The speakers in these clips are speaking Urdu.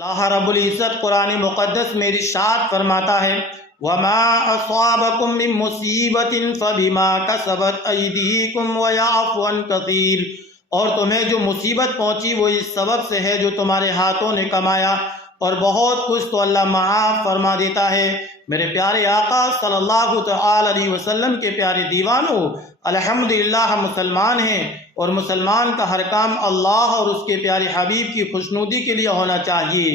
اللہ رب العزت قرآن مقدس میں ارشاد فرماتا ہے وَمَا أَصَابَكُم مِّن مُّصِيبَةٍ فَبِمَا كَسَبَتْ أَيْدِيكُمْ وَيَعْفُو عَن كَثِيرٍ، اور تمہیں جو مصیبت پہنچی وہ اس سبب سے ہے جو تمہارے ہاتھوں نے کمایا، اور بہت کچھ تو اللہ معاف فرما دیتا ہے۔ میرے پیارے آقا صلی اللہ تعالی علیہ وسلم کے پیارے دیوانوں، الحمدللہ ہم مسلمان ہیں، اور مسلمان کا ہر کام اللہ اور اس کے پیارے حبیب کی خوشنودی کے لیے ہونا چاہیے،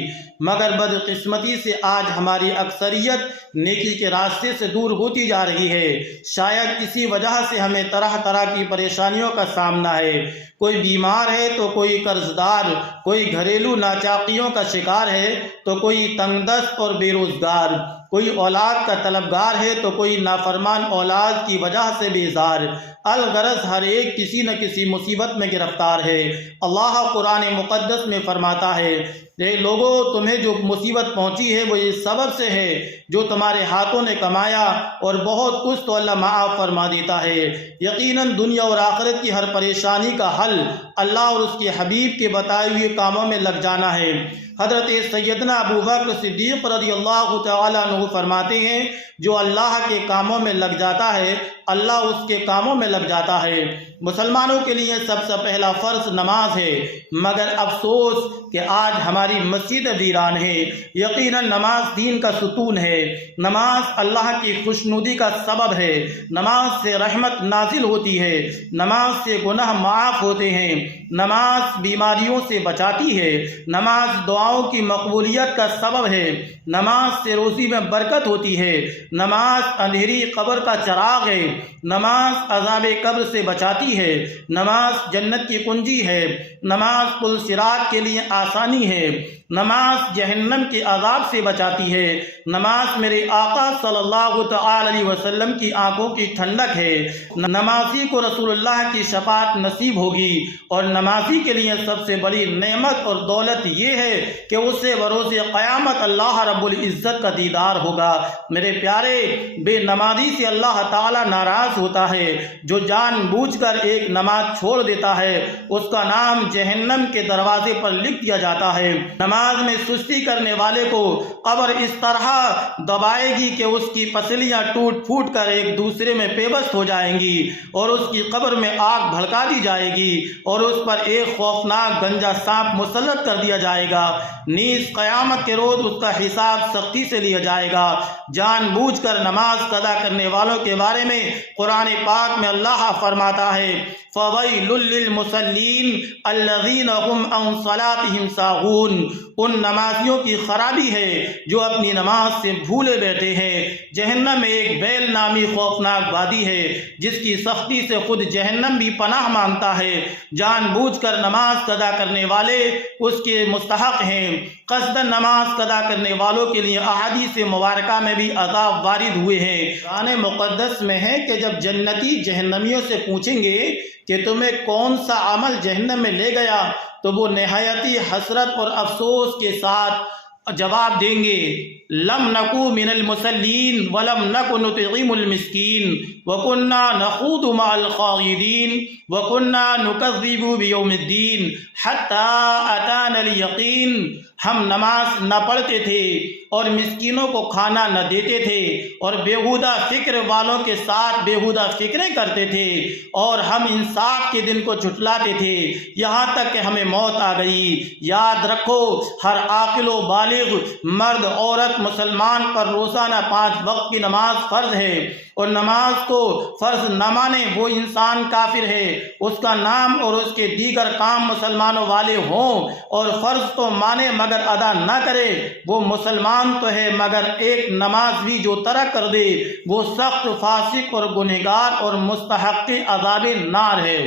مگر بدقسمتی سے آج ہماری اکثریت نیکی کے راستے سے دور ہوتی جا رہی ہے۔ شاید اسی وجہ سے ہمیں طرح طرح کی پریشانیوں کا سامنا ہے۔ کوئی بیمار ہے تو کوئی قرض دار، کوئی گھریلو ناچاقیوں کا شکار ہے تو کوئی تنگ دست اور بے روزگار، کوئی اولاد کا طلبگار ہے تو کوئی نافرمان اولاد کی وجہ سے بیزار، الغرض ہر ایک کسی نہ کسی مصیبت میں گرفتار ہے۔ اللہ قرآن مقدس میں فرماتا ہے اے لوگو، تمہیں جو مصیبت پہنچی ہے وہ اس سبب سے ہے جو تمہارے ہاتھوں نے کمایا، اور بہت کچھ تو اللہ معاف فرما دیتا ہے۔ یقیناً دنیا اور آخرت کی ہر پریشانی کا حل اللہ اور اس کے حبیب کے بتائے ہوئے کاموں میں لگ جانا ہے۔ حضرت سیدنا ابو بکر صدیق رضی اللہ تعالیٰ عنہ فرماتے ہیں جو اللہ کے کاموں میں لگ جاتا ہے اللہ اس کے کاموں میں لگ جاتا ہے۔ مسلمانوں کے لیے سب سے پہلا فرض نماز ہے، مگر افسوس کہ آج ہماری مسجد ویران ہے۔ یقیناً نماز دین کا ستون ہے، نماز اللہ کی خوشنودی کا سبب ہے، نماز سے رحمت نازل ہوتی ہے، نماز سے گناہ معاف ہوتے ہیں، نماز بیماریوں سے بچاتی ہے، نماز دعاؤں کی مقبولیت کا سبب ہے، نماز سے روزی میں برکت ہوتی ہے، نماز اندھیری قبر کا چراغ ہے، نماز عذاب قبر سے بچاتی ہے، نماز جنت کی کنجی ہے، نماز پل صراط کے لیے آسانی ہے، نماز جہنم کے عذاب سے بچاتی ہے، نماز میرے آقا صلی اللہ تعالی علیہ وسلم کی آنکھوں کی ٹھنڈک ہے۔ نمازی کو رسول اللہ کی شفاعت نصیب ہوگی، اور نمازی کے لیے سب سے بڑی نعمت اور دولت یہ ہے کہ اسے بروز قیامت اللہ رب العزت کا دیدار ہوگا۔ میرے پیارے، بے نمازی سے اللہ تعالی ناراض ہوتا ہے، جو جان بوجھ کر ایک نماز چھوڑ دیتا ہے اس کا نام جہنم کے دروازے پر لکھ دیا جاتا ہے۔ نماز میں سستی کرنے والے کو قبر اس طرح دبائے گی کہ اس کی پسلیاں ٹوٹ پھوٹ کر ایک دوسرے میں پیوست ہو جائیں گی، اور اس کی قبر میں آگ بھڑکا دی جائے گی، اور اس پر ایک خوفناک گنجا سانپ مسلط کر دیا جائے گا۔ نیز قیامت کے روز اس کا حساب سختی سے لیا جائے گا۔ جان بوجھ کر نماز قضا کرنے والوں کے بارے میں قرآن پاک میں اللہ فرماتا ہے فَوَيْلٌ لِّلْمُصَلِّينَ الَّذِينَ هُمْ عَن صَلَاتِهِمْ سَاهُونَ، ان نمازیوں کی خرابی ہے جو اپنی نماز سے بھولے بیٹھے ہیں۔ جہنم ایک بیل نامی خوفناک وادی ہے جس کی سختی سے خود جہنم بھی پناہ مانگتا ہے۔ جان بوجھ کر نماز قضا کرنے والے اس کے مستحق ہیں۔ قصداً نماز قضا کرنے والوں کے لیے احادیث مبارکہ میں بھی عذاب وارد ہوئے ہیں۔ قرآن مقدس میں ہے کہ جب جنتی جہنمیوں سے پوچھیں گے کہ تمہیں کون سا عمل جہنم میں لے گیا، تو وہ نہایتی حسرت اور افسوس کے ساتھ جواب دیں گے لم نکو من المصلین ولم نکو نطعم المسکین وکنا نخوض مع الخاضعین وکنا نکذب بیوم الدین حتی اتانا الیقین۔ ہم نماز نہ پڑھتے تھے اور مسکینوں کو کھانا نہ دیتے تھے اور بیہودہ فکر والوں کے ساتھ بیہودہ فکریں کرتے تھے، اور ہم انصاف کے دن کو جھٹلاتے تھے یہاں تک کہ ہمیں موت آ گئی۔ یاد رکھو، ہر عاقل و بالغ مرد عورت مسلمان پر روزانہ 5 وقت کی نماز فرض ہے، اور نماز کو فرض نہ مانے وہ انسان کافر ہے۔ اس کا نام اور اس کے دیگر کام مسلمانوں والے ہوں اور فرض تو مانے مگر ادا نہ کرے، وہ مسلمان تو ہے مگر ایک نماز بھی جو ترک کر دے وہ سخت فاسق اور گنہگار اور مستحق عذاب نار ہے۔